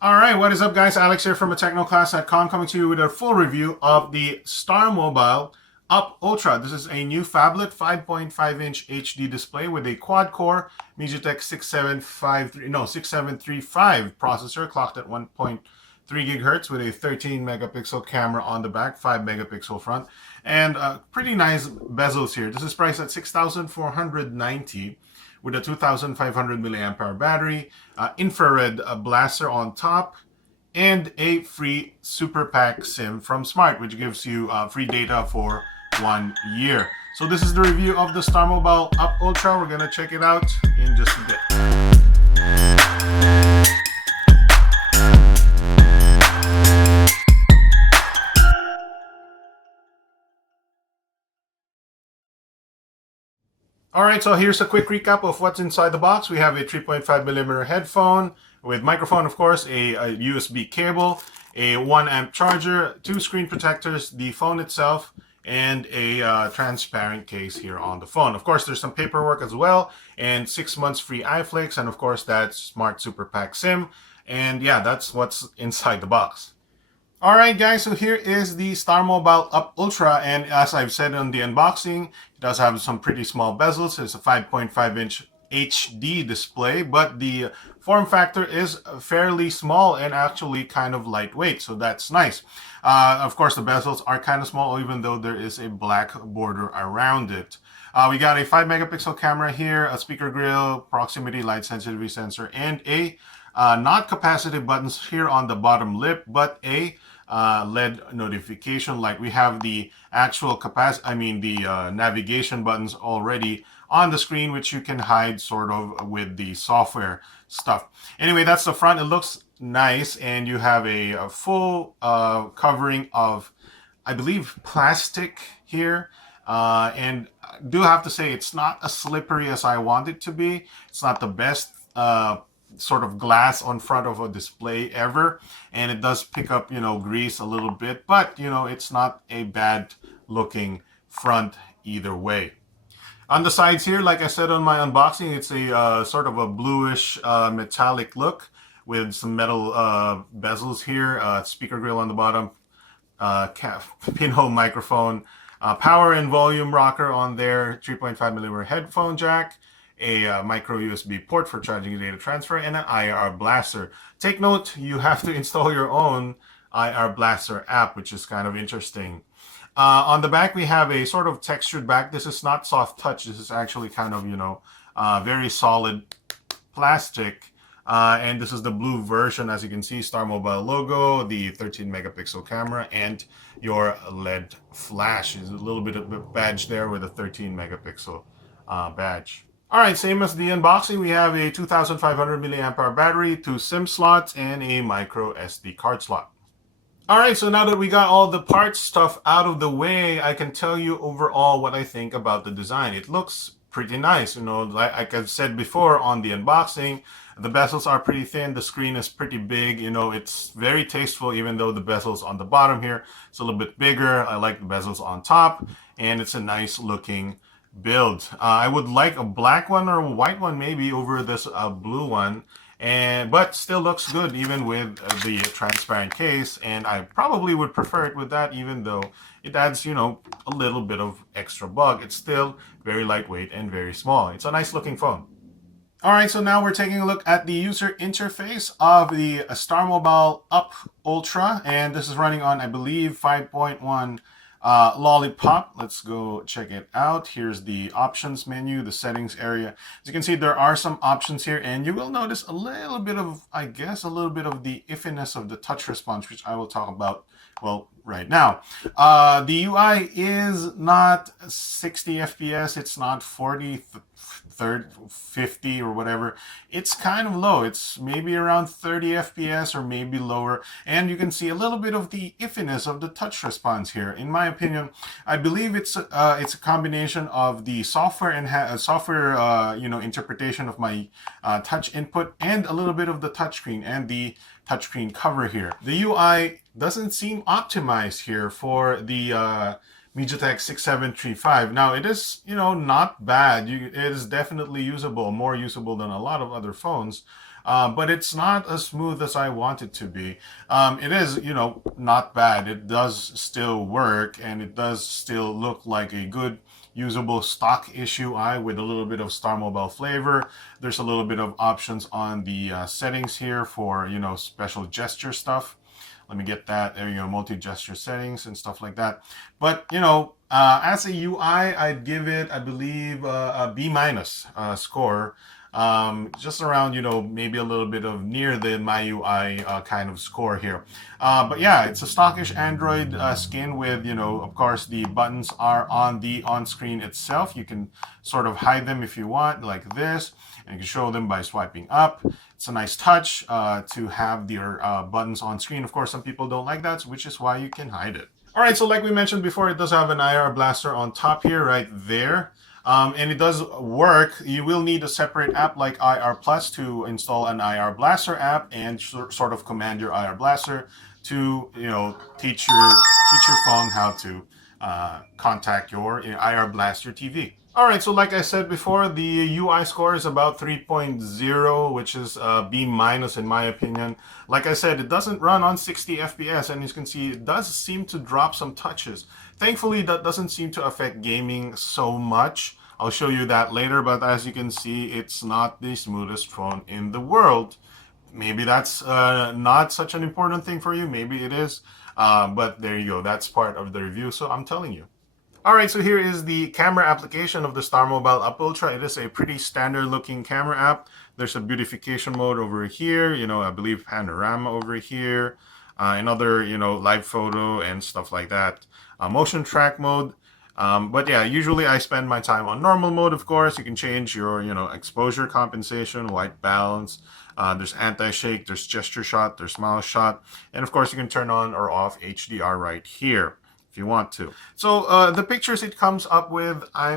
Alright, what is up guys? Alex here from technoclass.com coming to you with a full review of the Starmobile Up Ultra. This is a new phablet 5.5-inch HD display with a quad-core MediaTek 6735 processor clocked at 1.3 gigahertz with a 13 megapixel camera on the back, 5 megapixel front, and pretty nice bezels here. This is priced at $6,490 with a 2500 milliamp hour battery, infrared blaster on top, and a free Super Pack SIM from Smart, which gives you free data for 1 year. So this is the review of the Starmobile Up Ultra. We're gonna check it out in just a bit. Alright, so here's a quick recap of what's inside the box. We have a 3.5 millimeter headphone with microphone, of course, a USB cable, a 1 amp charger, 2 screen protectors, the phone itself, and a transparent case here on the phone. Of course, there's some paperwork as well, and 6 months free iFlix, and of course, that Smart Super Pack SIM. And yeah, that's what's inside the box. Alright guys, so here is the Starmobile Up Ultra, and as I've said on the unboxing, it does have some pretty small bezels. It's a 5.5-inch HD display, but the form factor is fairly small and actually kind of lightweight, so that's nice. Of course, the bezels are kind of small, even though there is a black border around it. We got a 5 megapixel camera here, a speaker grill, proximity light sensitivity sensor, and a not capacitive buttons here on the bottom lip, but a LED notification light. We have the actual navigation buttons already on the screen, which you can hide sort of with the software stuff. Anyway, that's the front. It looks nice, and you have a full covering of, I believe, plastic here. And I do have to say, it's not as slippery as I want it to be. It's not the best sort of glass on front of a display ever, and it does pick up, grease a little bit, but it's not a bad looking front either way. On the sides here, like I said on my unboxing, it's a sort of a bluish metallic look with some metal bezels here, speaker grill on the bottom, pinhole microphone, power and volume rocker on there, 3.5 millimeter headphone jack, a micro USB port for charging data transfer, and an IR blaster. Take note, you have to install your own IR blaster app, which is kind of interesting. On the back, we have a sort of textured back. This is not soft touch. This is actually kind of, very solid plastic. And this is the blue version, as you can see, Starmobile logo, the 13 megapixel camera, and your LED flash. There's a little bit of a badge there with a 13 megapixel badge. Alright, same as the unboxing, we have a 2500 milliamp hour battery, 2 SIM slots, and a micro SD card slot. Alright, so now that we got all the parts stuff out of the way, I can tell you overall what I think about the design. It looks pretty nice, like I've said before on the unboxing, the bezels are pretty thin, the screen is pretty big, it's very tasteful, even though the bezels on the bottom here is a little bit bigger. I like the bezels on top, and it's a nice looking build. I would like a black one or a white one maybe over this blue one, but still looks good even with the transparent case, and I probably would prefer it with that, even though it adds a little bit of extra bug. It's still very lightweight and very small. It's a nice looking phone. Alright, so now we're taking a look at the user interface of the Starmobile Up Ultra, and this is running on, I believe, 5.1 Lollipop. Let's go check it out. Here's the options menu, the settings area. As you can see, there are some options here, and you will notice a little bit of, a little bit of the iffiness of the touch response, which I will talk about, right now. The UI is not 60 FPS. It's not 40, 50 or whatever. It's kind of low. It's maybe around 30 FPS or maybe lower, and you can see a little bit of the iffiness of the touch response here. In my opinion, I believe it's a combination of the software and interpretation of my touch input, and a little bit of the touchscreen and the touchscreen cover here. The UI doesn't seem optimized here for the MediaTek 6735. Now, it is, not bad. It is definitely usable, more usable than a lot of other phones. but it's not as smooth as I want it to be. It is, you know, not bad. It does still work, and it does still look like a good usable stock issue eye with a little bit of Starmobile flavor. There's a little bit of options on the settings here for, you know, special gesture stuff. Let me get that. There you go, multi-gesture settings and stuff like that. But, you know, as a UI, I'd give it, I believe, a B minus score. Just around, you know, maybe a little bit of near the MyUI kind of score here. But yeah, it's a stockish Android skin with, you know, of course, the buttons are on the on-screen itself. You can sort of hide them if you want, like this. And you can show them by swiping up. It's a nice touch to have your buttons on screen. Of course, some people don't like that, which is why you can hide it. All right, so like we mentioned before, it does have an IR blaster on top here, right there. And it does work. You will need a separate app like IR Plus to install an IR Blaster app and sort of command your IR Blaster to, you know, teach your phone how to contact your IR Blaster TV. All right, so like I said before, the UI score is about 3.0, which is B minus in my opinion. Like I said, it doesn't run on 60 FPS, and as you can see, it does seem to drop some touches. Thankfully, that doesn't seem to affect gaming so much. I'll show you that later, but as you can see, it's not the smoothest phone in the world. Maybe that's not such an important thing for you. Maybe it is. But there you go. That's part of the review, so I'm telling you. All right, so here is the camera application of the Starmobile Up Ultra. It is a pretty standard looking camera app. There's a beautification mode over here, you know, I believe panorama over here, another, you know, live photo and stuff like that. Motion track mode. But yeah, usually I spend my time on normal mode, of course. You can change your, you know, exposure compensation, white balance. There's anti-shake, there's gesture shot, there's mouse shot. And of course, you can turn on or off HDR right here if you want to. So the pictures it comes up with, I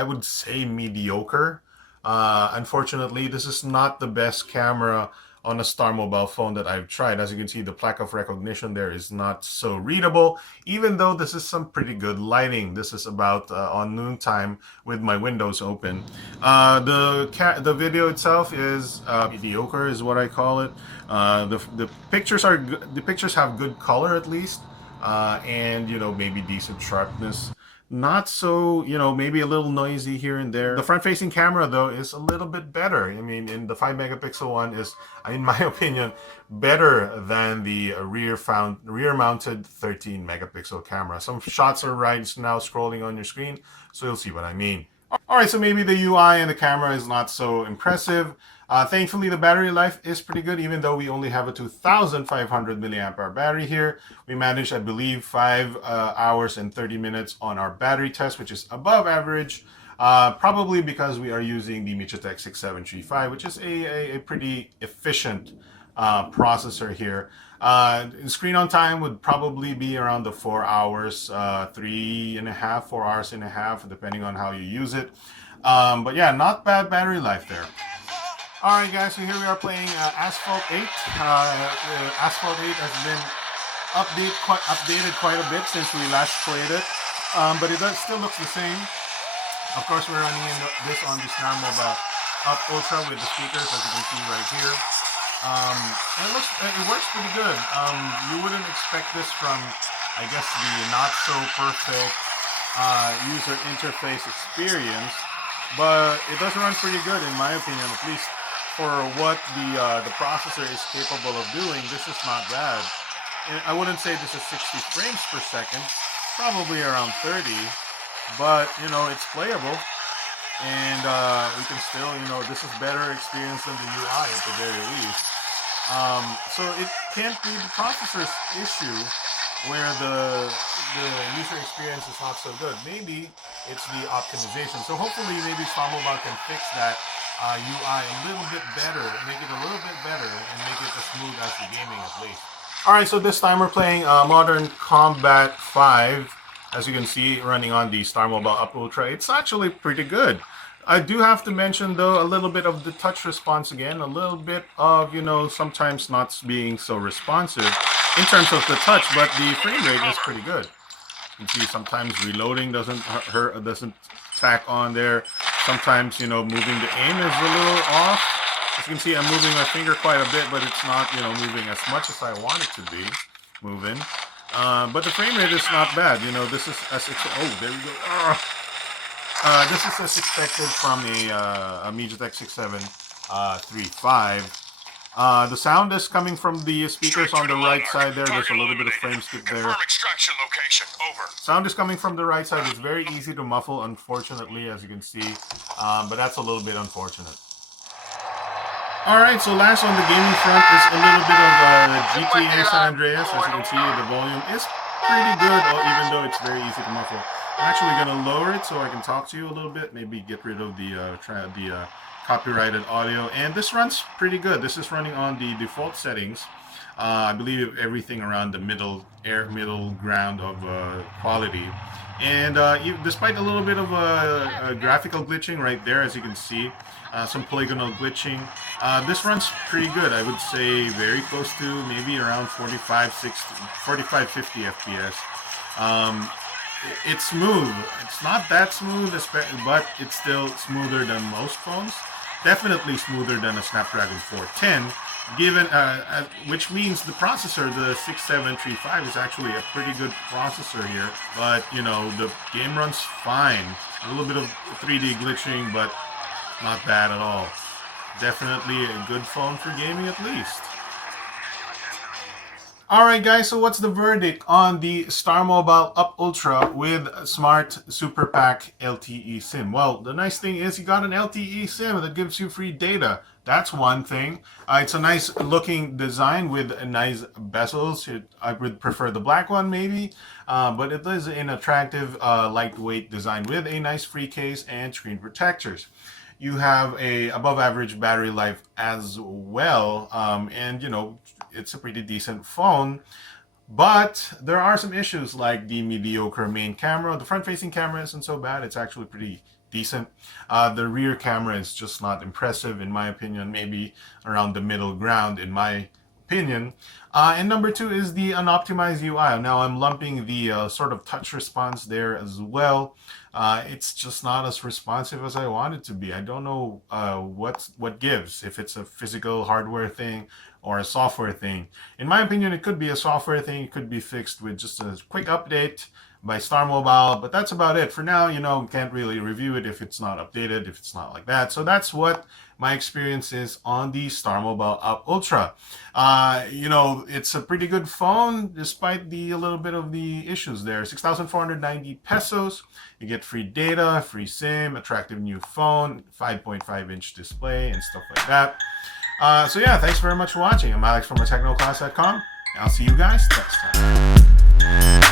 would say mediocre. Unfortunately, this is not the best camera on a Starmobile phone that I've tried. As you can see, the plaque of recognition there is not so readable, even though this is some pretty good lighting. This is about on noontime with my windows open. The video itself is mediocre, is what I call it. The pictures are good. The pictures have good color at least. And, you know, maybe decent sharpness. Not so, you know, maybe a little noisy here and there. The front-facing camera, though, is a little bit better. I mean, in the 5-megapixel one is, in my opinion, better than the rear-mounted 13-megapixel camera. Some shots are right now scrolling on your screen, so you'll see what I mean. All right, so maybe the UI and the camera is not so impressive. Thankfully, the battery life is pretty good, even though we only have a 2,500 milliamp hour battery here. We managed, I believe, 5 hours and 30 minutes on our battery test, which is above average, probably because we are using the MediaTek 6735, which is a pretty efficient processor here. Screen on time would probably be around the 4 hours, 3.5, 4 hours and a half, depending on how you use it. But yeah, not bad battery life there. Alright guys, so here we are playing Asphalt 8. Asphalt 8 has been updated quite a bit since we last played it, but it still looks the same. Of course, we're running this on the Starmobile Up Ultra with the speakers, as you can see right here. And it works pretty good. You wouldn't expect this from, I guess, the not so perfect user interface experience, but it does run pretty good in my opinion, at least. For what the processor is capable of doing, this is not bad. I wouldn't say this is 60 frames per second, probably around 30, but you know, it's playable, and we can still, you know, this is better experience than the UI at the very least. So it can't be the processor's issue where the user experience is not so good. Maybe it's the optimization. So hopefully maybe Starmobile can fix that UI a little bit better, make it a little bit better, and make it as smooth as the gaming at least. Alright, so this time we're playing Modern Combat 5, as you can see, running on the Starmobile Up Ultra. It's actually pretty good. I do have to mention, though, a little bit of the touch response again, a little bit of, you know, sometimes not being so responsive in terms of the touch, but the frame rate is pretty good. You can see sometimes reloading doesn't tack on there. Sometimes, you know, moving the aim is a little off. As you can see, I'm moving my finger quite a bit, but it's not, you know, moving as much as I want it to be moving. But the frame rate is not bad. You know, this is as oh, there we go. This is as expected from a MediaTek 6735. The sound is coming from the speakers on the right side there. There's a little bit of frame skip there. Extraction location. Over. Sound is coming from the right side. It's very easy to muffle, unfortunately, as you can see. But that's a little bit unfortunate. Alright, so last on the gaming front is a little bit of GTA San Andreas. As you can see, the volume is pretty good, even though it's very easy to muffle. I'm actually going to lower it so I can talk to you a little bit, maybe get rid of the copyrighted audio. And this runs pretty good. This is running on the default settings. I believe everything around the middle ground of quality. And despite a little bit of graphical glitching right there, as you can see, some polygonal glitching, this runs pretty good. I would say very close to maybe around 45, 50 FPS. It's smooth. It's not that smooth, but it's still smoother than most phones. Definitely smoother than a Snapdragon 410, given which means the processor, the 6735, is actually a pretty good processor here. But you know, the game runs fine. A little bit of 3D glitching, but not bad at all. Definitely a good phone for gaming at least. Alright guys, so what's the verdict on the Starmobile Up Ultra with Smart Super Pack LTE SIM? Well, the nice thing is you got an LTE SIM that gives you free data. That's one thing. It's a nice looking design with nice bezels. I would prefer the black one maybe, but it is an attractive lightweight design with a nice free case and screen protectors. You have a above average battery life as well, and you know, it's a pretty decent phone, but there are some issues like the mediocre main camera. The front facing camera isn't so bad. It's actually pretty decent. The rear camera is just not impressive in my opinion, maybe around the middle ground in my opinion. And number two is the unoptimized UI. Now I'm lumping the sort of touch response there as well. It's just not as responsive as I want it to be. I don't know what gives, if it's a physical hardware thing or a software thing. In my opinion, it could be a software thing. It could be fixed with just a quick update by Starmobile, but that's about it. For now, you know, can't really review it if it's not updated, if it's not like that. So that's what my experience is on the Starmobile Up Ultra. You know, it's a pretty good phone despite a little bit of the issues there. 6,490 pesos. You get free data, free SIM, attractive new phone, 5.5-inch display, and stuff like that. So yeah, thanks very much for watching. I'm Alex from technoclass.com. I'll see you guys next time.